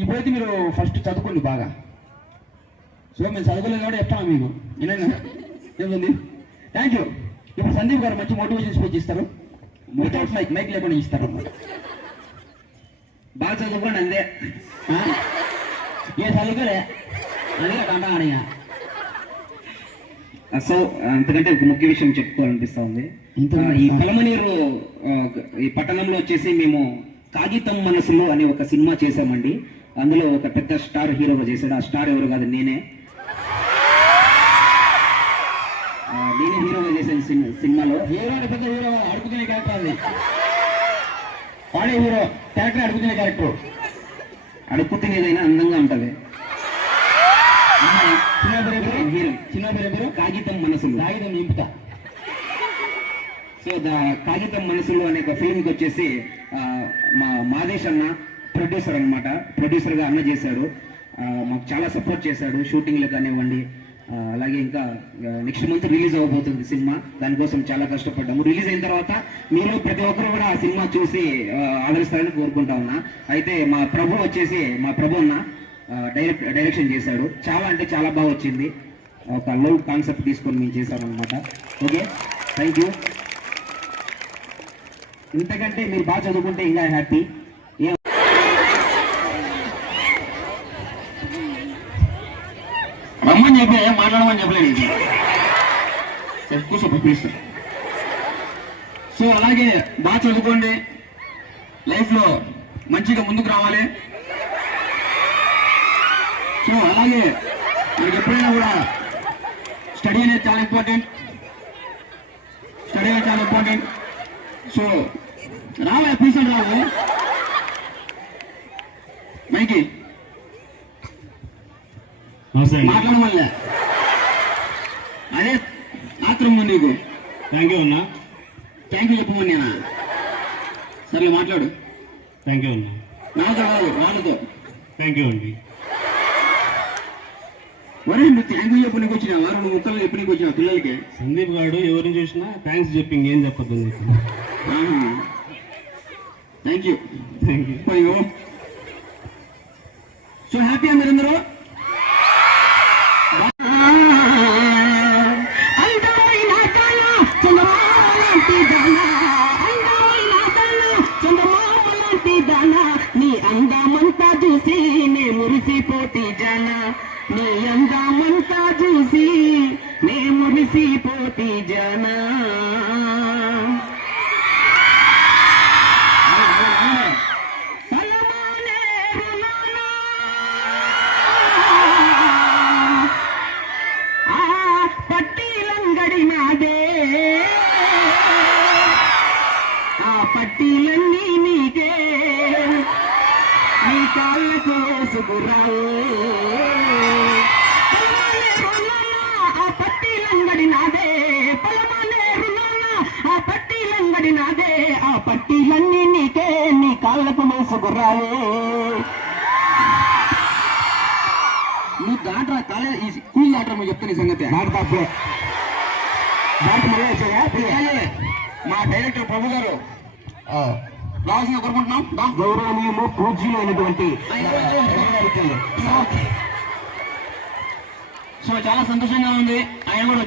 ఇప్పుడైతే మీరు ఫస్ట్ చదువుకోండి బాగా. సో మేము చదువుకోలేదు కూడా చెప్తాను మీకు, వినండి ఏముంది. Thank you. ఇప్పుడు సందీప్ గారు మంచి మోటివేషన్ స్పీచ్ ఇస్తారు. వితౌట్ మైక్ లేకుండా ఇస్తారు. బాగా చదువుకోండి అంతే. ఏ చదువుకోలే అదే అంటాను. సో అంతకంటే ఒక ముఖ్య విషయం చెప్పుకోవాలనిపిస్తా ఉంది. ఈ పలమనేరు ఈ పట్టణంలో వచ్చేసి మేము కాగితం మనసులు అనే ఒక సినిమా చేశామండి. అందులో ఒక పెద్ద స్టార్ హీరోగా చేశాడు. ఆ స్టార్ ఎవరు కాదు, నేనే హీరోగా చేశాను సినిమాలో. హీరో పెద్ద హీరో అడుగుతున్న క్యారెక్టర్ అది. వాడే హీరో క్యారెక్టర్, అడుగుతున్న క్యారెక్టర్. అడుగు తినేదైనా అందంగా ఉంటది. చిన్న పేరు కాగితం మనసులు, కాగితం నింపుతా. సో కాగితం మనసులు అనే ఒక ఫిల్మ్కి వచ్చేసి మా మాదేశ్ అన్న ప్రొడ్యూసర్ అనమాట. ప్రొడ్యూసర్గా అన్న చేశాడు. మాకు చాలా సపోర్ట్ చేశాడు షూటింగ్లో కానివ్వండి. అలాగే ఇంకా నెక్స్ట్ మంత్ రిలీజ్ అవ్వబోతుంది సినిమా. దానికోసం చాలా కష్టపడ్డాము. రిలీజ్ అయిన తర్వాత మీరు ప్రతి ఒక్కరు కూడా ఆ సినిమా చూసి ఆదరిస్తారని కోరుకుంటా ఉన్నా. అయితే మా ప్రభు అన్న డైరెక్షన్ చేశాడు. చాలా అంటే చాలా బాగా వచ్చింది. ఒక లవ్ కాన్సెప్ట్ తీసుకొని మేము చేశామన్నమాట. Okay, thank you. ఇంతకంటే మీరు బాగా చదువుకుంటే ఇంకా హ్యాపీ. రమ్మని చెప్పి మాట్లాడమని చెప్పలేదు. కూర్చో ప్లీజ్. సో అలాగే బాగా చదువుకోండి, లైఫ్లో మంచిగా ముందుకు రావాలి. సో అలాగే మనకి ఎప్పుడైనా కూడా స్టడీ అనేది చాలా ఇంపార్టెంట్. సో రావా పీసలు రావు మైకి మాట్లాడమల్లే. అదే ఆత్రం నీకు. థ్యాంక్ యూ అన్నా. థ్యాంక్ యూ చెప్పమని నేనా? సరే మాట్లాడు. థ్యాంక్ యూ అన్నా. నాతో కాదు, వాళ్ళతో. థ్యాంక్ యూ అండి. వరే నువ్వు థ్యాంక్ యూ చెప్పు నీకు వచ్చినా, వారు ముక్కలు చెప్పు నీకు వచ్చినా పిల్లలకి. సందీప్ గారు ఎవరిని చూసినా థ్యాంక్స్ చెప్పి ఇంకేం చెప్పద్దు. Thank you. Thank you. అయ్యో, సో హ్యాపీయా మీరందరూ? నీ అందమంతా చూసి నే మురిసిపోతి జానా, నీ అందమంతా చూసి నే మురిసిపోతి జానా. పట్టీలంగడి నాదే, ఆ పట్టీలన్నీ నీకే, నీ కాళ్ళకు వేసుకురావు. ఆ పట్టీలంగడి నాదే, ఆ పట్టీలంగడి నాదే, ఆ పట్టీలన్నీ నీకే, నీ కాళ్ళకు వేసుకురావు. నువ్వు దాంట్లో కాలేజ్ స్కూల్ దాంట్లో నువ్వు చెప్తాను ఈ సంగతి. నాకు తప్పే దాంట్లో మళ్ళీ వచ్చాయా? మా డైరెక్టర్ ప్రభు గారు రావాల్సిన కోరుకుంటున్నాం. గౌరవనీయులు పూజ్యులైనటువంటి సో చాలా సంతోషంగా ఉంది. ఆయన కూడా